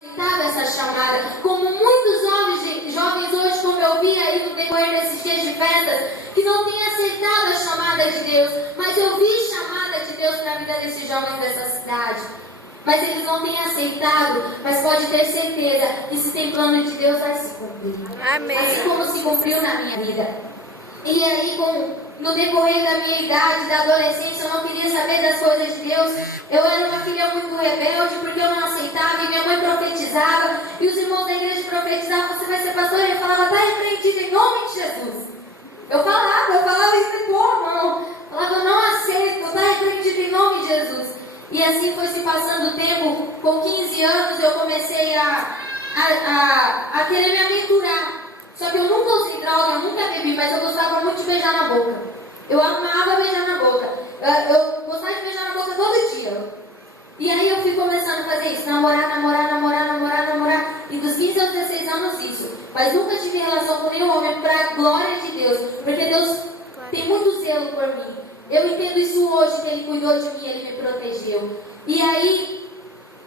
aceitava essa chamada, como muitos jovens hoje, como eu vi aí no decorrer desses dias de festas, que não têm aceitado a chamada de Deus, mas eu vi chamada de Deus para a vida desses jovens dessa cidade. Mas eles não têm aceitado, mas pode ter certeza que se tem plano de Deus vai se cumprir. Amém. Assim como se cumpriu na minha vida. E aí, no decorrer da minha idade, da adolescência, eu não queria saber das coisas de Deus. Eu era uma filha muito rebelde, porque eu não aceitava, e minha mãe profetizava, e os irmãos da igreja profetizavam, você vai ser pastor, e eu falava, está repreendido em nome de Jesus. Eu falava isso com a mão. Eu falava, não aceito, está repreendido em nome de Jesus. E assim foi se passando o tempo. Com 15 anos eu comecei a querer me aventurar. Só que eu nunca usei droga, eu nunca bebi, mas eu gostava muito de beijar na boca. Eu amava beijar na boca. Eu gostava de beijar na boca todo dia. E aí eu fui começando a fazer isso, namorar. E dos 15 aos 16 anos isso. Mas nunca tive relação com nenhum homem, para a glória de Deus. Porque Deus tem muito zelo por mim. Eu entendo isso hoje, que Ele cuidou de mim, Ele me protegeu. E aí,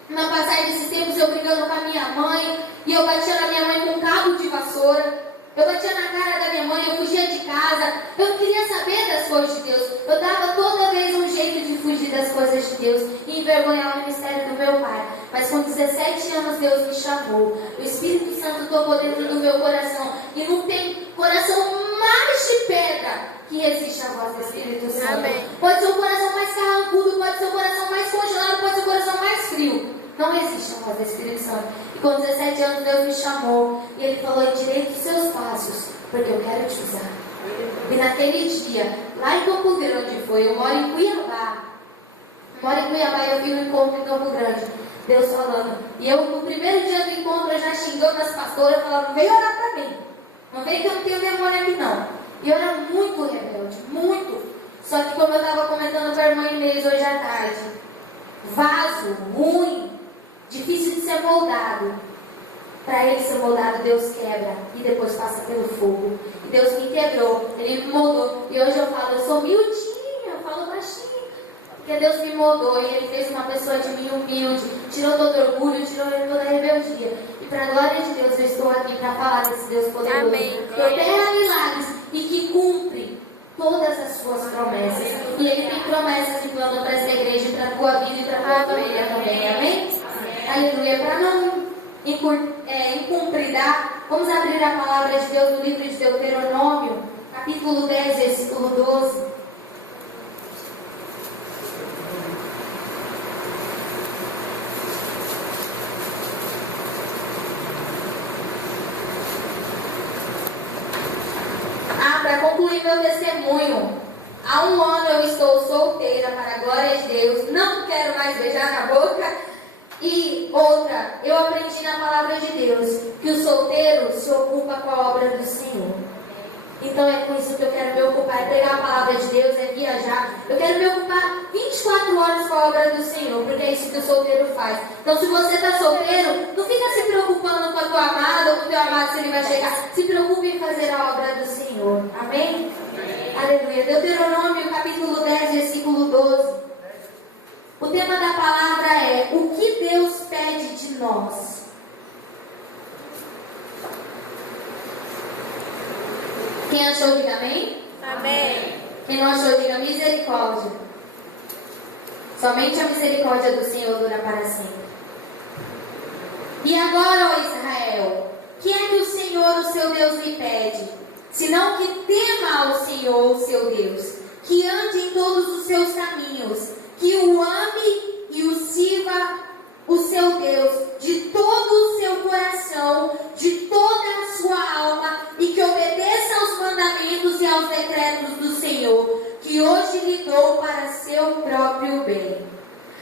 na passagem desses tempos, eu brigando com a minha mãe, e eu batia na minha mãe com um cabo de vassoura. Eu batia na cara da minha mãe, eu fugia de casa. Eu não queria saber das coisas de Deus. Eu dava toda vez um jeito de fugir das coisas de Deus e envergonhar o ministério do meu pai. Mas com 17 anos Deus me chamou. O Espírito Santo tocou dentro do meu coração. E não tem coração mais de pedra que resiste à voz do Espírito Santo. Amém. Pode ser o coração mais carrancudo, pode ser o coração mais congelado, pode ser o coração mais frio. Não existe a voz do Espírito Santo. E com 17 anos Deus me chamou. E Ele falou, endireite os seus passos, porque eu quero te usar. E naquele dia, lá em Campo Grande foi, eu moro em Cuiabá. Eu vi um encontro em Campo Grande. Deus falando. E eu, no primeiro dia do encontro, eu já xingando as pastoras, falando, vem orar pra mim. Não vem que eu não tenho demônio aqui não. E eu era muito rebelde, muito. Só que como eu estava comentando com a irmã Inês hoje à tarde, vaso ruim, difícil de ser moldado. Para ele ser moldado, Deus quebra e depois passa pelo fogo. E Deus me quebrou, Ele me moldou. E hoje eu falo, eu sou miudinha, eu falo baixinho. Porque Deus me moldou e Ele fez uma pessoa de mim humilde, tirou todo orgulho, tirou toda a rebeldia. E para a glória de Deus, eu estou aqui para falar desse Deus poderoso. Amém. Que opera milagres e que cumpre todas as suas promessas. E Ele tem promessas de plano para essa igreja, para a tua vida e para a tua família também. Amém? Aleluia. Para não incumpridar, vamos abrir a palavra de Deus no livro de Deuteronômio, capítulo 10, versículo 12. Para concluir meu testemunho, há 1 ano eu estou solteira, para a glória de Deus, não quero mais beijar na boca. E outra, eu aprendi na palavra de Deus que o solteiro se ocupa com a obra do Senhor. Então é com isso que eu quero me ocupar, é pregar a palavra de Deus, é viajar. Eu quero me ocupar 24 horas com a obra do Senhor, porque é isso que o solteiro faz. Então se você está solteiro, não fica se preocupando com a tua amada ou com o teu amado se ele vai chegar. Se preocupe em fazer a obra do Senhor. Amém? Aleluia. Deuteronômio capítulo 10, versículo 12. O tema da palavra é o que Deus pede de nós. Quem achou, diga amém. Amém. Quem não achou, diga misericórdia. Somente a misericórdia do Senhor dura para sempre. E agora, ó Israel, que é que o Senhor, o seu Deus, lhe pede? Senão que tema ao Senhor, o seu Deus, que ande em todos os seus caminhos, que o ame e o sirva o seu Deus de todo o seu coração, de toda a sua alma, e que obedeça aos mandamentos e aos decretos do Senhor, que hoje lhe dou para seu próprio bem.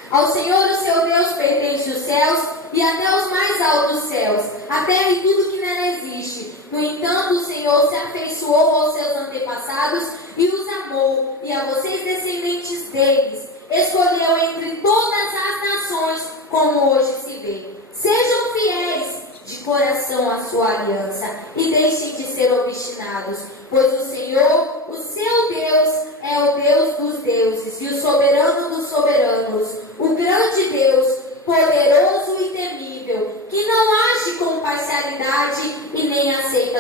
Ao Senhor, o seu Deus, pertence os céus e até os mais altos céus, a terra e tudo que nela existe. No entanto, o Senhor se afeiçoou aos seus antepassados e os amou, e a vocês, descendentes deles, escolheu entre todas as nações, como hoje se vê. Sejam fiéis de coração à sua aliança e deixem de ser obstinados, pois o Senhor, o seu Deus, é o Deus dos deuses e o soberano dos soberanos, o grande Deus, poderoso e temível, que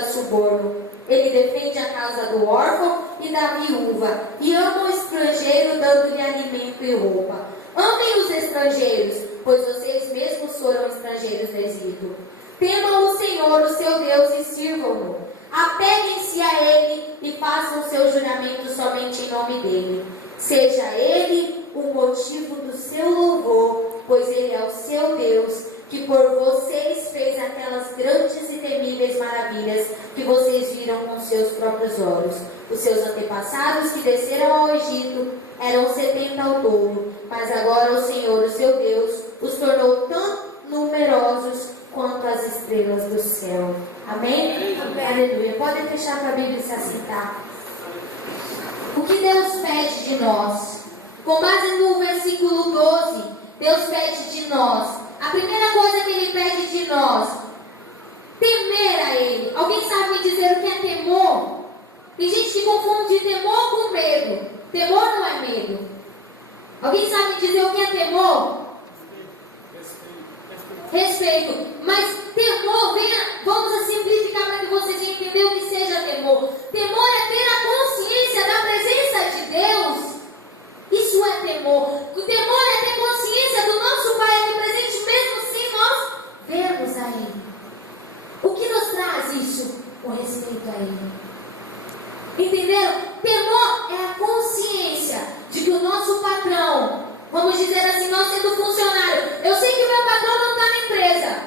suborno. Ele defende a casa do órfão e da viúva, e ama o estrangeiro, dando-lhe alimento e roupa. Amem os estrangeiros, pois vocês mesmos foram estrangeiros no Egito. Temam o Senhor, o seu Deus, e sirvam-no. Apeguem-se a Ele e façam seus juramentos somente em nome dEle. Seja Ele o motivo do seu louvor, pois Ele é o seu Deus, que por vocês fez aquelas grandes e temíveis maravilhas que vocês viram com seus próprios olhos. Os seus antepassados que desceram ao Egito eram 70 ao todo, mas agora o Senhor, o seu Deus, os tornou tão numerosos quanto as estrelas do céu. Amém? Amém. Aleluia. Podem fechar para a Bíblia e se assentar. O que Deus pede de nós? Com base no versículo 12, Deus pede de nós. A primeira coisa que Ele pede de nós, temer a Ele. Alguém sabe me dizer o que é temor? Tem gente que confunde temor com medo. Temor não é medo. Alguém sabe me dizer o que é temor? Respeito. Mas temor, vamos simplificar para que vocês entendam o que seja temor. Temor é ter a consciência da presença de Deus. Isso é temor. O temor é ter consciência do nosso Pai aqui presente, mesmo sem nós vermos a Ele. O que nos traz isso? O respeito a Ele. Entenderam? Temor é a consciência de que o nosso patrão, vamos dizer assim, nós sendo funcionário, eu sei que o meu patrão não está na empresa,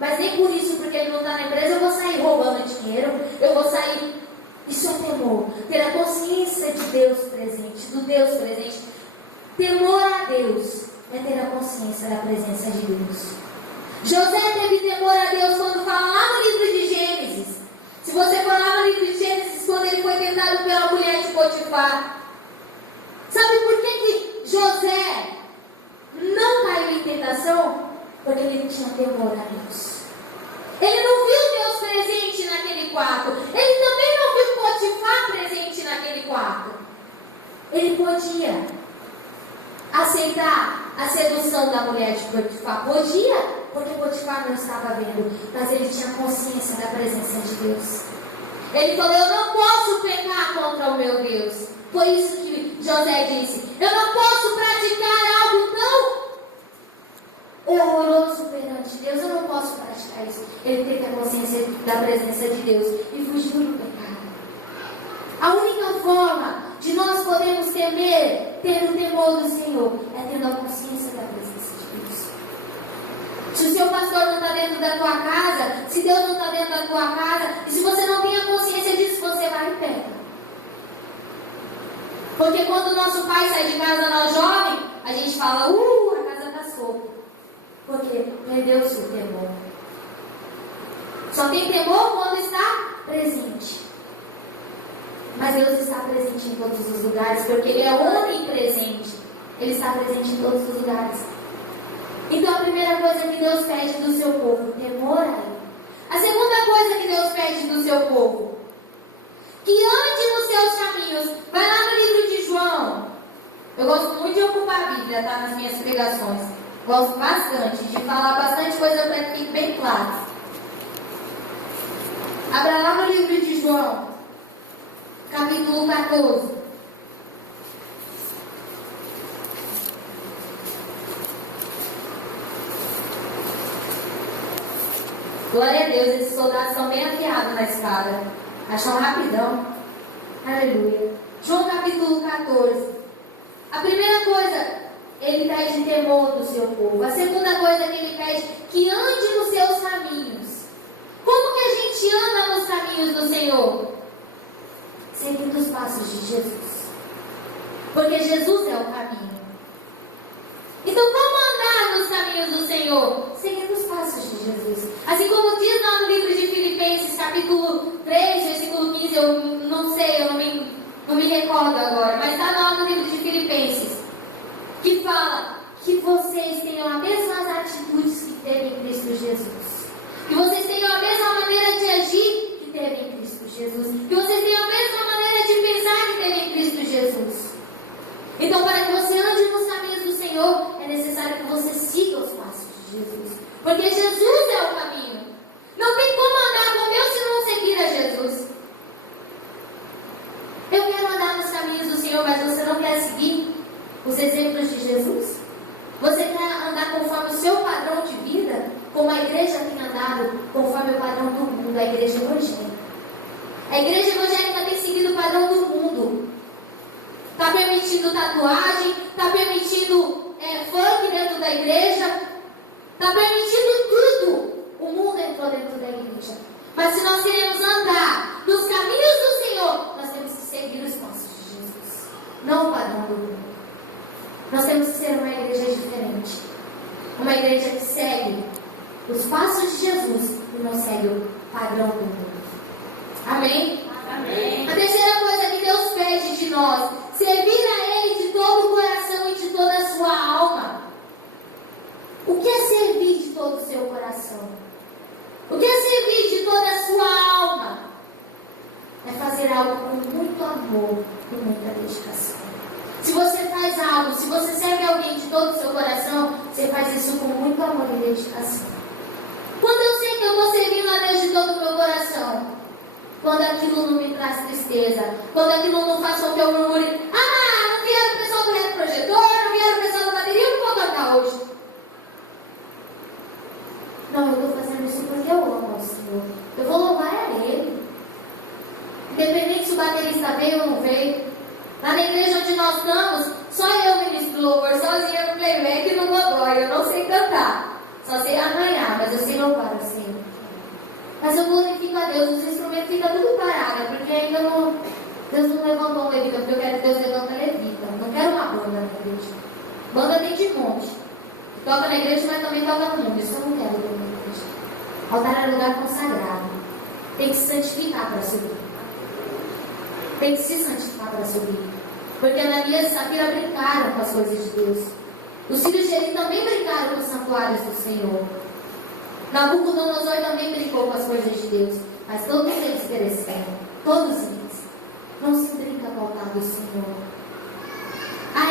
mas nem por isso, porque ele não está na empresa, eu vou sair roubando dinheiro, eu vou sair. Isso é temor. Ter a consciência de Deus presente, do Deus presente. Temor a Deus é ter a consciência da presença de Deus. José teve temor a Deus quando fala lá no livro de Gênesis. Se você for lá no livro de Gênesis, quando ele foi tentado pela mulher de Potifar. Sabe por que José não caiu em tentação? Porque ele tinha temor a Deus. Ele não viu Deus presente naquele quarto. Ele também não viu Potifar presente naquele quarto. Ele podia aceitar a sedução da mulher de Potifar. Podia, porque Potifar não estava vendo. Mas ele tinha consciência da presença de Deus. Ele falou, eu não posso pecar contra o meu Deus. Foi isso que José disse. Eu não posso praticar algo tão horroroso perante Deus, eu não posso praticar isso. Ele teve a consciência da presença de Deus e fugiu do pecado. A única forma de nós podermos temer, ter o temor do Senhor, é tendo a consciência da presença de Deus. Se o seu pastor não está dentro da tua casa, se Deus não está dentro da tua casa, e se você não tem a consciência disso, você vai e peca. Porque quando o nosso pai sai de casa, nós jovens, a gente fala, a casa está solta. Porque perdeu-se o temor. Só tem temor quando está presente. Mas Deus está presente em todos os lugares, porque Ele é onipresente. Ele está presente em todos os lugares. Então a primeira coisa que Deus pede do seu povo, temor a Ele. A segunda coisa que Deus pede do seu povo, que ande nos seus caminhos. Vai lá no livro de João. Eu gosto muito de ocupar a Bíblia, tá? Nas minhas pregações. Gosto bastante de falar bastante coisa para que fique bem claro. Abra lá no livro de João, capítulo 14. Glória a Deus, esses soldados são bem afiados na espada. Acham rapidão. Aleluia. João capítulo 14. A primeira coisa, Ele pede temor do seu povo. A segunda coisa que Ele pede, que ande nos seus caminhos. Como que a gente anda nos caminhos do Senhor? Seguindo os passos de Jesus. Porque Jesus é o caminho. Então, como andar nos caminhos do Senhor? Seguindo os passos de Jesus. Assim como diz lá no livro de Filipenses, capítulo 3, versículo 15, eu não sei, eu não me recordo agora, mas está lá no livro de Filipenses, que fala que vocês tenham as mesmas atitudes que teve em Cristo Jesus. Que vocês tenham a mesma maneira de agir que teve em Cristo Jesus. Que vocês tenham a mesma maneira de pensar que teve em Cristo Jesus. Então, para que você ande nos caminhos do Senhor, é necessário que você siga os passos de Jesus. Porque Jesus é o caminho. Não tem como andar com Deus se não seguir a andado conforme o padrão do mundo, a igreja evangélica. A igreja evangélica tem seguido o padrão do mundo. Está permitindo tatuagem, está permitindo funk dentro da igreja, está permitindo tudo. O mundo entrou dentro da igreja. Mas se nós queremos andar nos caminhos do Senhor, nós temos que seguir os passos de Jesus, não o padrão do mundo. Nós temos que ser uma igreja diferente. Uma igreja que segue os passos de Jesus e não segue o padrão do mundo. Amém? Amém. A terceira coisa que Deus pede de nós: servir a Ele de todo o coração e de toda a sua alma. O que é servir de todo o seu coração? O que é servir de toda a sua alma? É fazer algo com muito amor e muita dedicação. Se você faz algo, se você serve alguém de todo o seu coração, você faz isso com muito amor e dedicação. Quando eu sei que eu estou servindo a Deus de todo o meu coração? Quando aquilo não me traz tristeza, quando aquilo não faz com que eu murmure: não vieram o pessoal do reto projetor, não vieram o pessoal da bateria, eu não vou cantar hoje. Não, eu estou fazendo isso porque eu amo ao Senhor. Eu vou louvar a Ele. Independente se o baterista veio ou não veio. Lá na igreja onde nós estamos, só eu ministro louvor sozinha no playback e no godoy. Eu não sei cantar, só sei arranhar, mas eu sei louvar o Senhor. Mas eu glorifico a Deus, os instrumentos ficam tudo parados, porque ainda não, Deus não levantou um levita, porque eu quero que Deus levante levita. Não quero uma banda na igreja. Banda tem de monte. Toca na igreja, mas também toca no mundo. Isso eu não quero ter na igreja. Altar é lugar consagrado. Tem que se santificar para subir. Tem que se santificar para subir. Porque Ananias e Safira brincaram com as coisas de Deus. Os filhos de Eli também brincaram com os santuários do Senhor. Nabucodonosor também brincou com as coisas de Deus. Mas todos eles pereceram. Todos eles. Não se brinca com o altar do Senhor.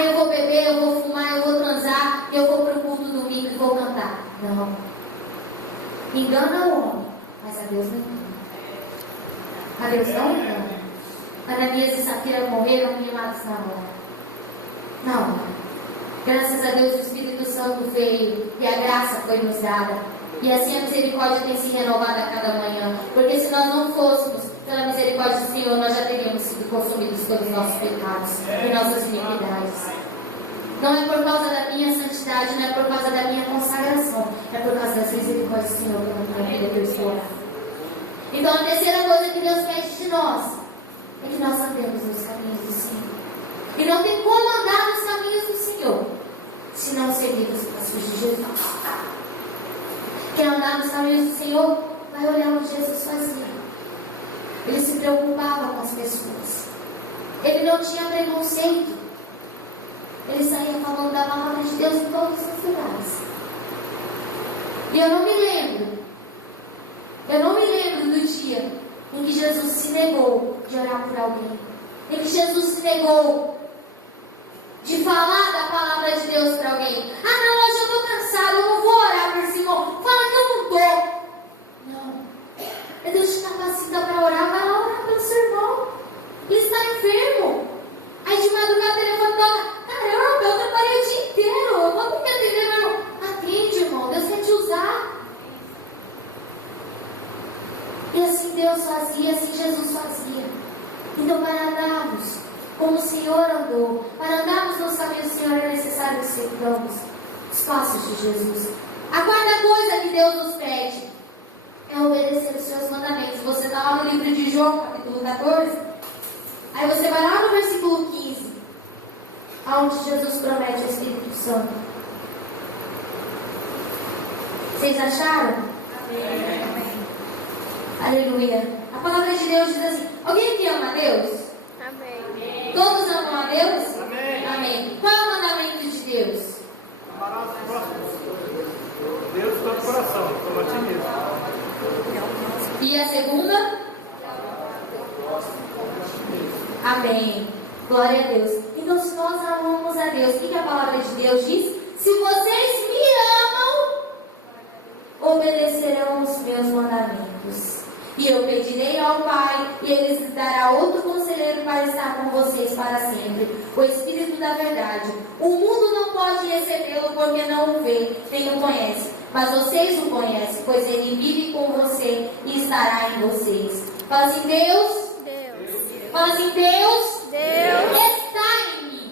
Eu vou beber, eu vou fumar, eu vou transar, eu vou para o culto domingo e vou cantar. Não. Engana o homem, mas a Deus não engana. A Deus não engana. Ananias e Safira morreram queimados na hora. Na hora. Graças a Deus o Espírito Santo veio e a graça foi nos dada. E assim a misericórdia tem se renovado a cada manhã. Porque se nós não fôssemos pela misericórdia do Senhor, nós já teríamos sido consumidos pelos nossos pecados e nossas iniquidades. Não é por causa da minha santidade, não é por causa da minha consagração, é por causa das misericórdias do Senhor pela minha vida que eu estou lá. Então a terceira coisa que Deus pede de nós é que nós andemos nos caminhos do Senhor. E não tem como andar nos caminhos do Senhor se não seguir os passos de Jesus. Quem andar nos caminhos do Senhor vai olhar o que Jesus fazia. Ele se preocupava com as pessoas. Ele não tinha preconceito. Ele saía falando da palavra de Deus em todos os lugares. E eu não me lembro do dia em que Jesus se negou de orar por alguém. Em que Jesus se negou de falar da palavra de Deus para alguém. Não, hoje eu estou cansado, eu não vou orar por esse irmão. Fala que eu não estou. Não. Deus te capacita para orar, vai lá orar pelo seu irmão. Ele está enfermo. Aí de madrugada o telefone toca. Caramba, eu trabalhei o dia inteiro. Eu vou ter que atender, meu irmão. Atende, irmão. Deus quer te usar. E assim Deus fazia, assim Jesus fazia. Então, para andarmos como o Senhor andou, para andarmos nos caminhos do Senhor, é necessário que sigamos os passos de Jesus. A quarta coisa que Deus nos pede é obedecer os seus mandamentos. Você está lá no livro de João, capítulo 14. Aí você vai lá no versículo 15, onde Jesus promete o Espírito Santo. Vocês acharam? Amém. Aleluia. A palavra de Deus diz assim: alguém aqui ama a Deus? Amém. Todos amam a Deus? Amém. Amém. Qual é o mandamento de Deus? Amarás o próximo. Deus do teu coração, como a ti mesmo. E a segunda? Amém. Glória a Deus. Então, se nós amamos a Deus, o que a palavra de Deus diz? Se vocês me amam, obedecerão os meus mandamentos. E eu pedirei ao Pai, e Ele lhes dará outro conselheiro para estar com vocês para sempre, o Espírito da verdade. O mundo não pode recebê-lo porque não o vê, nem o conhece. mas vocês o conhecem, pois ele vive com você e estará em vocês. Fala assim, Deus. Fala assim, Deus. Está em mim.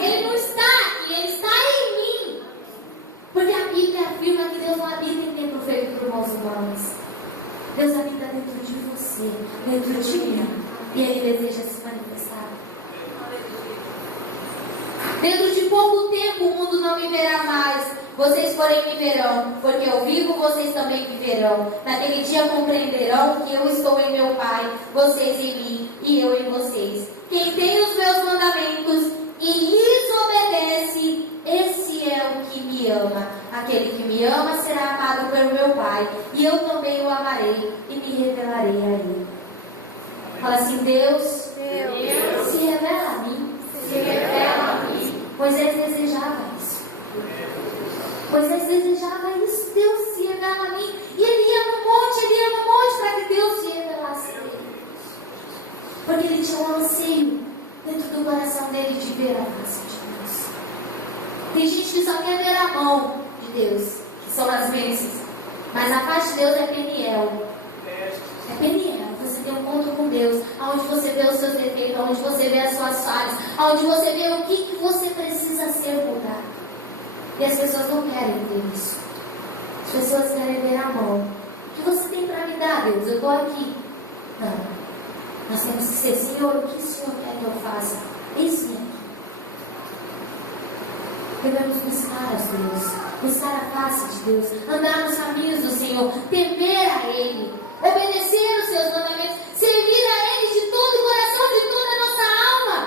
Ele não está aqui, ele está em mim. Porque a Bíblia afirma que Deus não habita em templo feito por mãos humanas. Deus habita dentro de você, dentro de mim. E ele deseja se manifestar. Dentro de pouco tempo o mundo não me verá mais. Vocês, porém, me verão, porque eu vivo, vocês também viverão. Naquele dia compreenderão que eu estou em meu Pai, vocês em mim e eu em vocês. Quem tem os meus mandamentos e lhes obedece, esse é o que me ama. Aquele que me ama será amado pelo meu Pai, e eu também o amarei e me revelarei a ele. Fala assim, Deus se revela a mim. Moisés desejava isso. Deus se revela a mim. E ele ia no monte para que Deus se revelasse a ele. Porque ele tinha um anseio dentro do coração dele de ver a face de Deus. Tem gente que só quer ver a mão de Deus, que são as bênçãos. Mas a face de Deus é Peniel. É Peniel. Você tem um encontro com Deus, onde você vê os seus defeitos, onde você vê as suas falhas, onde você vê o que você precisa ser mudado. E as pessoas não querem ver isso. As pessoas querem ver a mão. O que você tem para me dar, Deus? Eu estou aqui. Não. Nós temos que ser, Senhor, o que o Senhor quer que eu faça? Eis-me aqui. Devemos buscar a Deus, buscar a face de Deus, andar nos caminhos do Senhor, temer a Ele, obedecer os seus mandamentos, servir a Ele de todo o coração, de toda a nossa alma,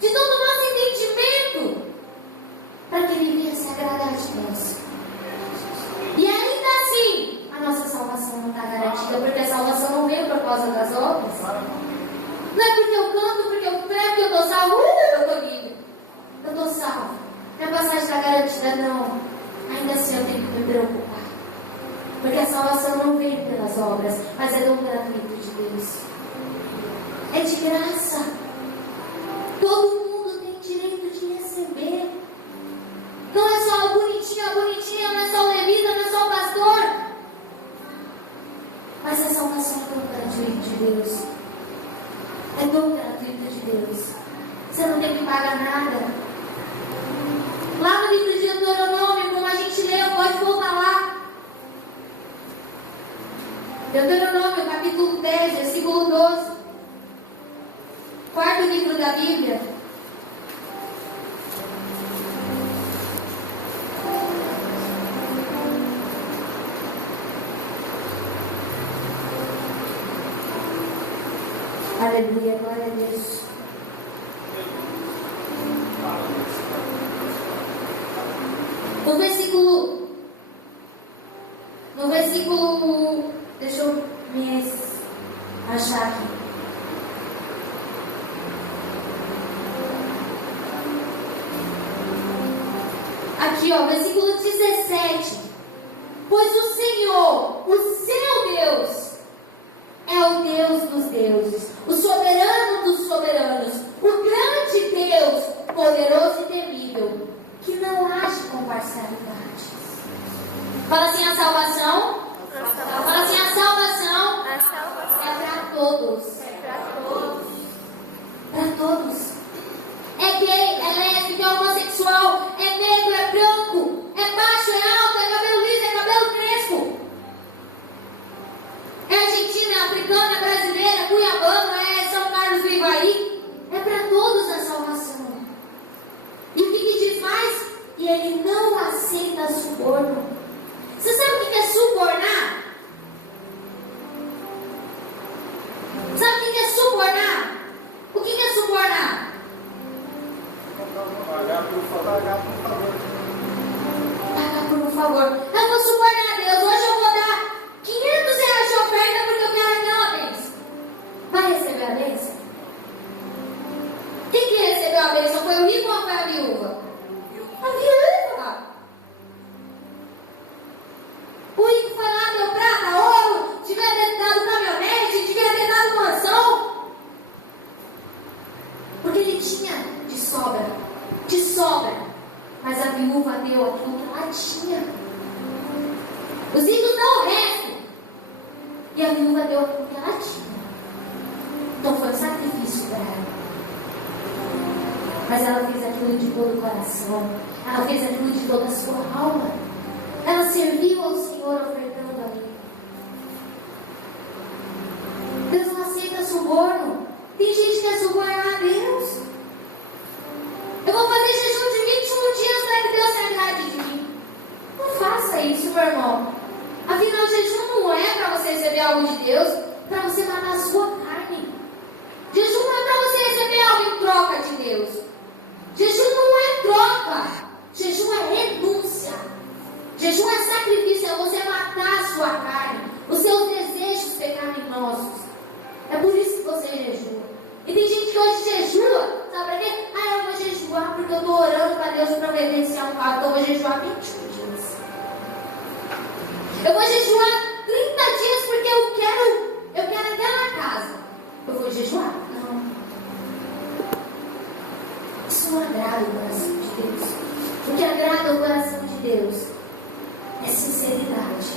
de todo o nosso entendimento, para que Ele venha se agradar de nós. E ainda assim, a nossa salvação não está garantida, porque a salvação não veio por causa das obras. Não é porque eu canto, porque eu prego, que eu estou salvo, eu estou livre. Eu estou salvo. Minha passagem está garantida, não. Ainda assim eu tenho que me preocupar. Porque a salvação não vem pelas obras, mas é dom gratuito de Deus. É de graça. Todo mundo tem direito de receber. Não é só a bonitinha, não é só o levita, não é só o pastor. Mas a salvação é dom gratuito de Deus. É dom gratuito de Deus. Você não tem que pagar nada. Lá no livro de Deuteronômio, como a gente leu, pode voltar lá. Deuteronômio, capítulo 10, versículo 12. Quarto livro da Bíblia. Aleluia, glória a Deus. No versículo, deixa eu me achar aqui. Aqui, ó, versículo 17. Pois o Senhor, o seu Deus, é o Deus dos deuses, o soberano dos soberanos, o grande Deus, poderoso e temível, que não age com parcialidade. Fala assim, a salvação. Fala assim, a salvação é para todos. Para todos. É gay, é lésbico, é homossexual, é negro, é branco, é Os ricos dão o resto. E a viúva deu o que ela tinha. Então foi um sacrifício para ela. Mas ela fez aquilo de todo o coração. Ela fez aquilo de toda a sua alma. Ela serviu ao Senhor ofertando ali. Deus não aceita suborno. Tem gente que quer subornar a Deus. Eu vou fazer jejum de 21 dias para que Deus se agrade de mim. Não faça isso, meu irmão. Afinal, jejum não é para você receber algo de Deus, para você matar a sua carne. Jejum não é para você receber algo em troca de Deus. Jejum não é troca. Jejum é renúncia. Jejum é sacrifício, é você matar a sua carne, os seus desejos pecaminosos. É por isso que você jejua. E tem gente que hoje jejua, sabe para quê? Eu vou jejuar porque eu estou orando para Deus providenciar um carro, então eu vou jejuar 21 dias. Eu vou jejuar 30 dias porque eu quero aquela casa. Eu vou jejuar? Não. Isso não agrada o coração de Deus. O que agrada o coração de Deus é sinceridade.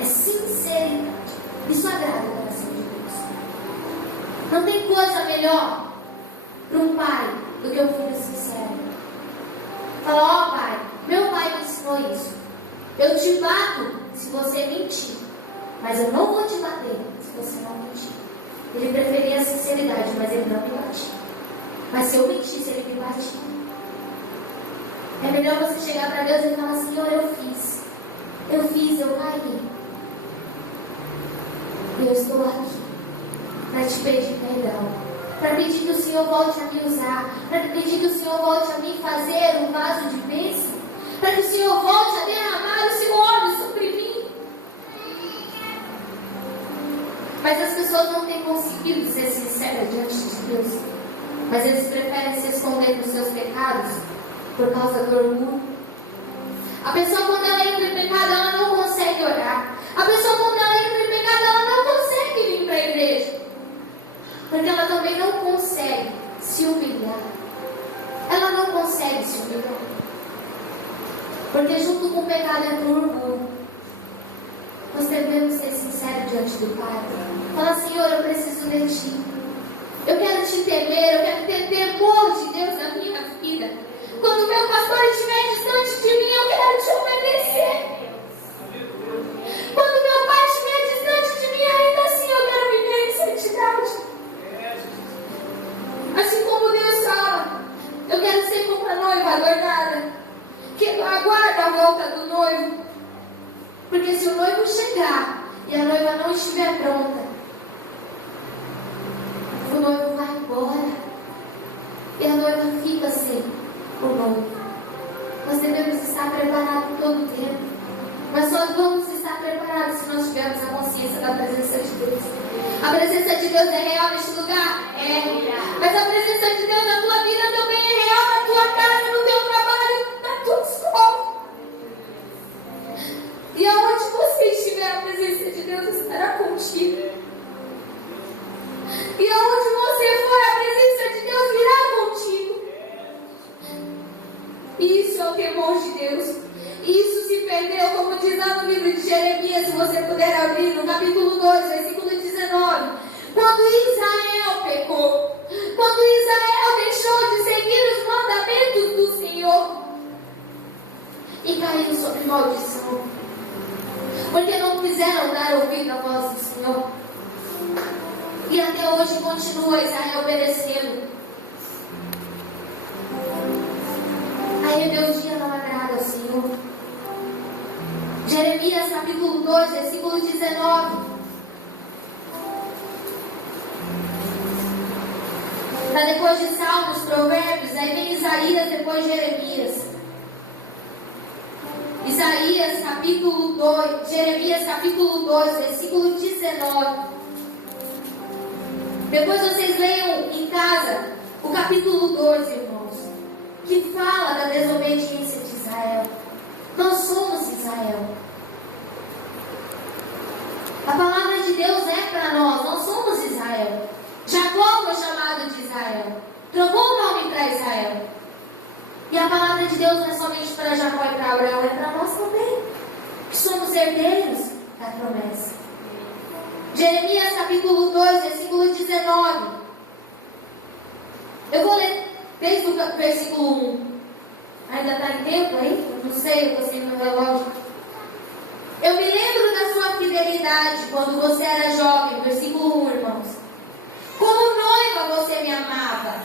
É sinceridade. Isso agrada o coração de Deus. Não tem coisa melhor para um pai do que um filho sincero. Fala, pai, meu pai me ensinou isso. Eu te bato se você mentir, mas eu não vou te bater se você não mentir. Ele preferia a sinceridade, mas ele não me batia. Mas se eu mentisse, ele me batia. É melhor você chegar para Deus e falar, Senhor, eu fiz, eu caí. Eu estou aqui para te pedir perdão, para pedir que o Senhor volte a me usar, para pedir que o Senhor volte a me fazer um vaso de bênção, para que o Senhor volte a derramar o seu óleo sobre mim. Mas as pessoas não têm conseguido ser sinceras diante de Deus, mas eles preferem se esconder dos seus pecados por causa do orgulho. A pessoa, quando ela entra em pecado, ela não consegue orar. A pessoa, quando ela entra em pecado, ela não consegue vir para a igreja, porque ela também não consegue se humilhar. Ela não consegue se humilhar, porque junto com o pecado entra o orgulho. Nós devemos ser sinceros diante do Pai. Fala, Senhor, eu preciso de Ti. Eu quero Te temer, eu quero ter temor de Deus na minha vida. Quando o meu pastor estiver distante de mim, eu quero Te obedecer. Quando o meu pai estiver distante de mim, ainda assim eu quero viver em santidade. Assim como Deus fala, eu quero ser como a noiva adornada, que aguarda a volta do noivo. Porque se o noivo chegar e a noiva não estiver pronta, o noivo vai embora e a noiva fica sem o noivo. Nós devemos estar preparados todo o tempo. Mas só vamos estar preparados se nós tivermos a consciência da presença de Deus. A presença de Deus é real neste lugar? É. Mas a presença de Deus na tua vida também é real, na tua casa, no teu trabalho, na tua escola. E aonde você estiver, a presença de Deus estará contigo. E aonde você for, a presença de Deus virá contigo. Isso é o temor de Deus. Isso se perdeu, como diz lá no livro de Jeremias, se você puder abrir, no capítulo 2, versículo 19. Quando Israel pecou, quando Israel deixou de seguir os mandamentos do Senhor e caiu sob maldição, porque não quiseram dar ouvido à voz do Senhor. E até hoje continua Israel perecendo. A rebeldia não agrada ao Senhor. Jeremias capítulo 2, versículo 19. Está depois de Salmos, Provérbios, aí vem Isaías, depois Jeremias. Isaías capítulo 2, Jeremias capítulo 2, versículo 19. Depois vocês leiam em casa o capítulo 2, irmãos, que fala da desobediência de Israel. Nós somos Israel. A palavra de Deus é para nós somos Israel. Jacó foi chamado de Israel, trocou o nome para Israel. E a palavra de Deus não é somente para Jacó e para Abraão, é para nós também. que somos herdeiros da promessa. Jeremias capítulo 2, versículo 19. Eu vou ler desde o versículo 1. Ainda está em tempo aí? Eu não sei, eu estou sem meu relógio. Eu me lembro da sua fidelidade quando você era jovem. Versículo 1, irmãos. Como noiva você me amava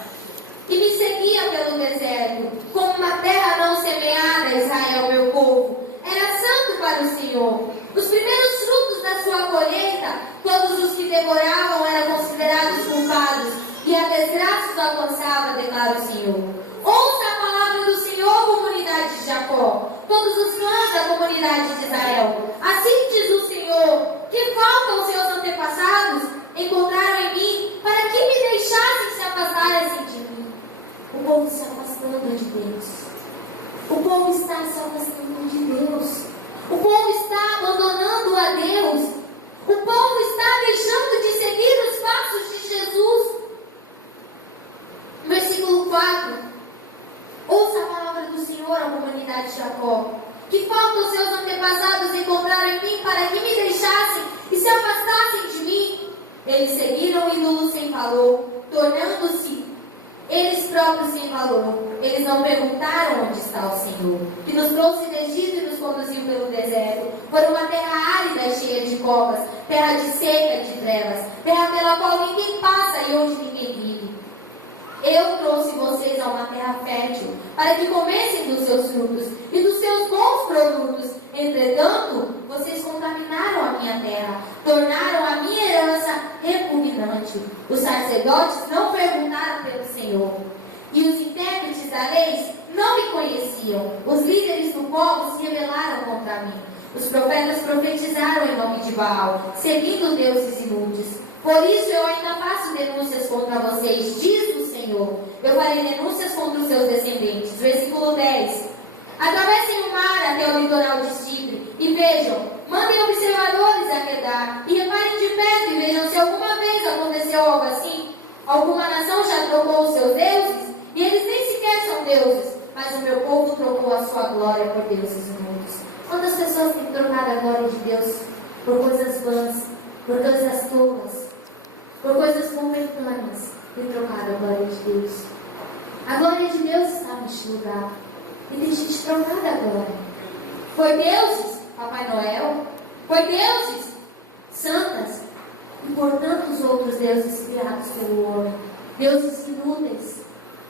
e me seguia pelo deserto, como uma terra não semeada, Israel, meu povo. Era santo para o Senhor. Os primeiros frutos da sua colheita, todos os que devoravam eram considerados culpados, e a desgraça os alcançava, declara o Senhor. Ouça a palavra do Senhor, comunidade de Jacó, todos os clãs da comunidade de Israel. Assim diz o Senhor: que falta os seus antepassados encontraram em mim, para que me deixassem se afastarem de mim. O povo se afastando de Deus. O povo está se afastando de Deus. O povo está abandonando a Deus. O povo está deixando de seguir os passos de Jesus. Versículo 4. Ouça a palavra do Senhor, a comunidade de Jacó. Que falta os seus antepassados encontraram em mim, para que me deixassem e se afastassem de mim. Eles seguiram ídolos sem valor, tornando-se eles próprios sem valor. Eles não perguntaram onde está o Senhor, que nos trouxe do Egito e nos conduziu pelo deserto, por uma terra árida cheia de covas, terra de seca e de trevas, terra pela qual ninguém passa e onde ninguém vive. Eu trouxe vocês a uma terra fértil, para que comessem dos seus frutos e dos seus bons produtos. Entretanto, vocês contaminaram a minha terra, tornaram a minha herança repugnante. Os sacerdotes não perguntaram pelo Senhor, e os intérpretes da lei não me conheciam. Os líderes do povo se rebelaram contra mim. Os profetas profetizaram em nome de Baal, seguindo deuses inúteis. Por isso eu ainda faço denúncias contra vocês, diz o Senhor. Eu farei denúncias contra os seus descendentes. Versículo 10. Atravessem o mar até o litoral de Chipre e vejam, mandem observadores a Quedar e reparem de perto e vejam se alguma vez aconteceu algo assim. Alguma nação já trocou os seus deuses e eles nem sequer são deuses, mas o meu povo trocou a sua glória por deuses imundos. Quantas pessoas têm trocado a glória de Deus por coisas vãs, por coisas tolas, por coisas momentâneas, e trocado a glória de Deus? A glória de Deus está neste lugar. E tem gente trocada agora. Foi deuses, Papai Noel. Foi deuses, santas. E por tantos outros deuses criados pelo homem. Deuses inúteis,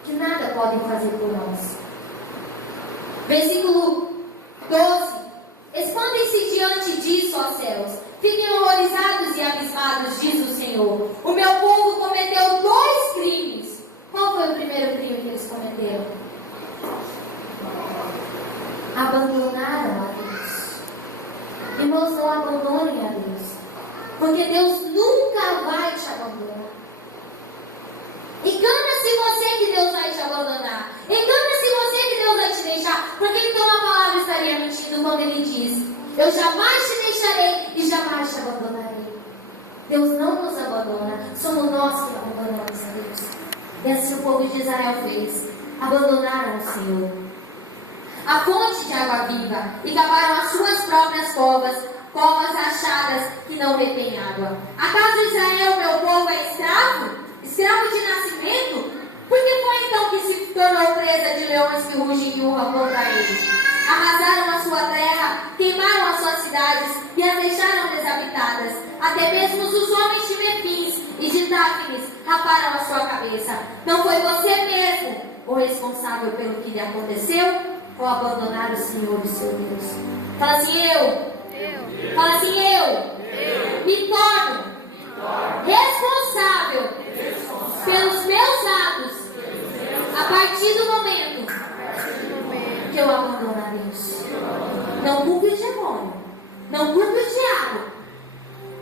que nada podem fazer por nós. Versículo 12. Expandem-se diante disso, ó céus. Fiquem horrorizados e abismados, diz o Senhor. O meu povo cometeu 2 crimes. Qual foi o primeiro crime que eles cometeram? Abandonaram a Deus. Irmãos, não abandonem a Deus, porque Deus nunca vai te abandonar. Engana-se você que Deus vai te abandonar. Engana-se você que Deus vai te deixar. Porque então a palavra estaria mentindo quando Ele diz: eu jamais te deixarei e jamais te abandonarei. Deus não nos abandona, somos nós que abandonamos a Deus. E assim o povo de Israel fez. Abandonaram o Senhor, a fonte de água viva, e cavaram as suas próprias covas achadas que não retêm água. Acaso Israel, meu povo, é escravo? Escravo de nascimento? Por que foi então que se tornou presa de leões que rugem e urram contra ele? Arrasaram a sua terra, queimaram as suas cidades e as deixaram desabitadas. Até mesmo os homens de Mefins e de Táfnis raparam a sua cabeça. Não foi você mesmo o responsável pelo que lhe aconteceu? Ou abandonar o Senhor, o seu Deus? Fala assim, eu. Fala assim, eu. Me torno responsável pelos meus atos a partir do momento que eu abandono a Deus. Não culpe o demônio. Não culpe o diabo.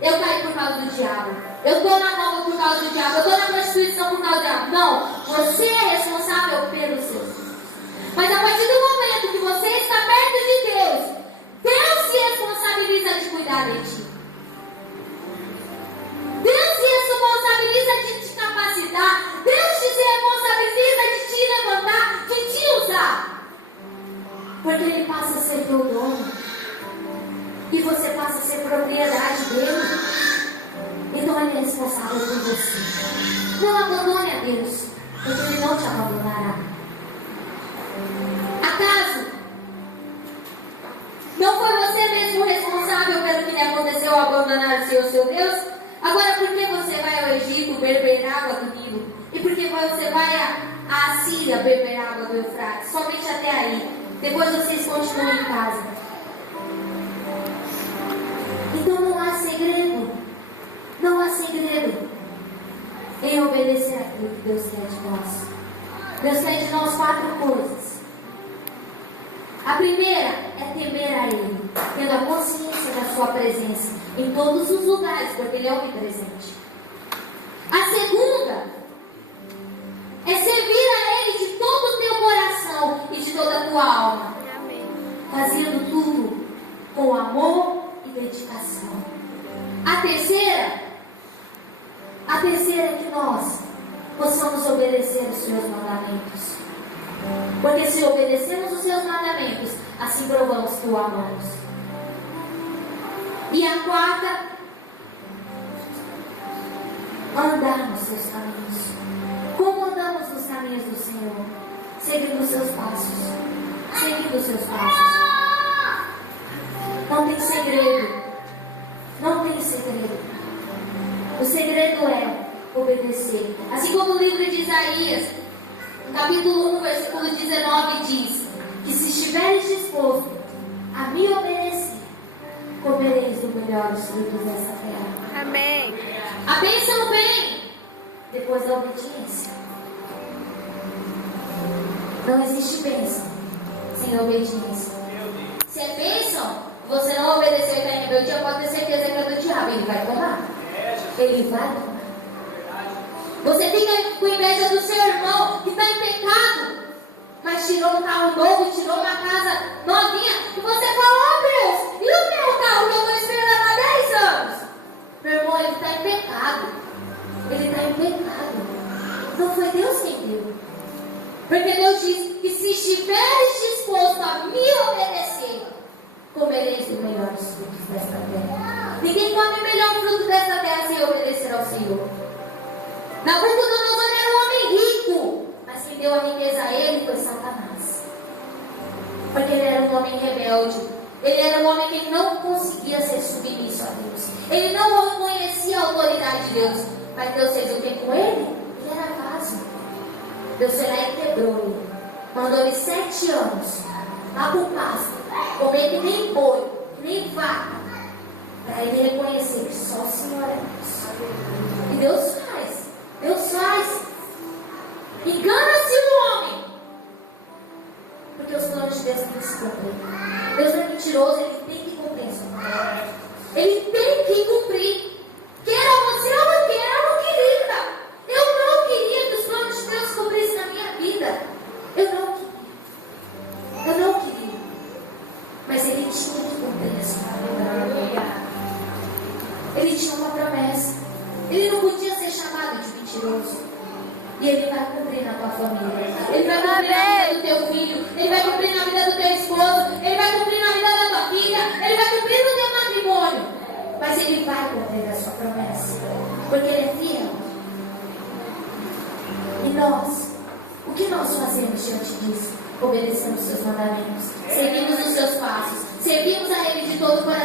Eu caí por causa do diabo. Eu estou na cova por causa do diabo. Eu estou na prostituição por causa do diabo. Não. Você é responsável pelos seus. Mas a partir do momento que você está perto de Deus, Deus se responsabiliza de cuidar de ti. Deus se responsabiliza de te capacitar. Deus se responsabiliza de te levantar, de te usar. Porque Ele passa a ser teu dono. passa a ser propriedade dele. Então ele é responsável por você. Não abandone a Deus, porque ele não te abandonará. Acaso não foi você mesmo responsável pelo que lhe aconteceu ao abandonar-se o seu Deus? Agora por que você vai ao Egito beber água do Nilo? E por que você vai à Assíria beber água do Eufrates? Somente até aí. Depois vocês continuam em casa. Então não há segredo. Não há segredo em obedecer aquilo que Deus quer de nós. Deus quer de nós 4 coisas. A primeira é temer a Ele, tendo a consciência da sua presença em todos os lugares, porque Ele é onipresente. A segunda é servir a Ele de todo o teu coração e de toda a tua alma, fazendo tudo com amor e dedicação. A terceira é que nós possamos obedecer os seus mandamentos. Porque se obedecemos os seus mandamentos, assim provamos que o amamos. E a quarta, andar nos seus caminhos. Como andamos nos caminhos do Senhor? Seguindo os seus passos. Seguindo os seus passos. Não tem segredo. Não tem segredo. O segredo é obedecer. Assim como o livro de Isaías, capítulo 1, versículo 19 diz que se estiveres disposto a me obedecer, comereis do melhor dos frutos dessa terra. Amém. A bênção vem depois da obediência. Não existe bênção sem obediência. Se é bênção, você não obedeceu e está em rebeldia, pode ter certeza que é do diabo. Ele vai tomar. Ele vai tomar. Você fica com inveja do seu irmão que está em pecado, mas tirou um carro novo, tirou uma casa novinha, e você fala: oh Deus, e o meu carro que eu estou esperando há 10 anos? Meu irmão, ele está em pecado. Ele está em pecado. Não foi Deus quem deu. Porque Deus diz que se estiveres disposto a me obedecer, comereis do melhor dos frutos desta terra. Ninguém come o melhor fruto desta terra sem obedecer ao Senhor. Nabucodonosor era um homem rico, mas quem deu a riqueza a ele foi Satanás. Porque ele era um homem rebelde. Ele era um homem que não conseguia ser submisso a Deus. Ele não reconhecia a autoridade de Deus. Mas Deus fez o que com ele? Ele era vaso. Deus foi lá e quebrou ele. Mandou ele 7 anos lá para o pasto, comer que nem boi, que nem vaca, para ele reconhecer que só o Senhor é Deus. E Deus faz. Deus faz. Engana-se o homem, porque os planos de Deus têm que se cumprir. Deus não é mentiroso, ele tem que cumprir a sua palavra. Ele tem que cumprir. Queira você ou não queira, eu não queria. Eu não queria que os planos de Deus cumprissem na minha vida. Eu não queria. Eu não queria. Mas ele tinha que cumprir a sua palavra. Ele tinha uma promessa. Ele não podia ser chamado de mentiroso. E ele vai cumprir na tua família. Ele vai cumprir na vida do teu filho. Ele vai cumprir na vida do teu esposo. Ele vai cumprir na vida da tua filha. Ele vai cumprir no teu matrimônio. Mas ele vai cumprir a sua promessa. Porque ele é fiel. E nós, o que nós fazemos diante disso? Obedecemos os seus mandamentos. Seguimos os seus passos. Servimos a ele de todo o coração.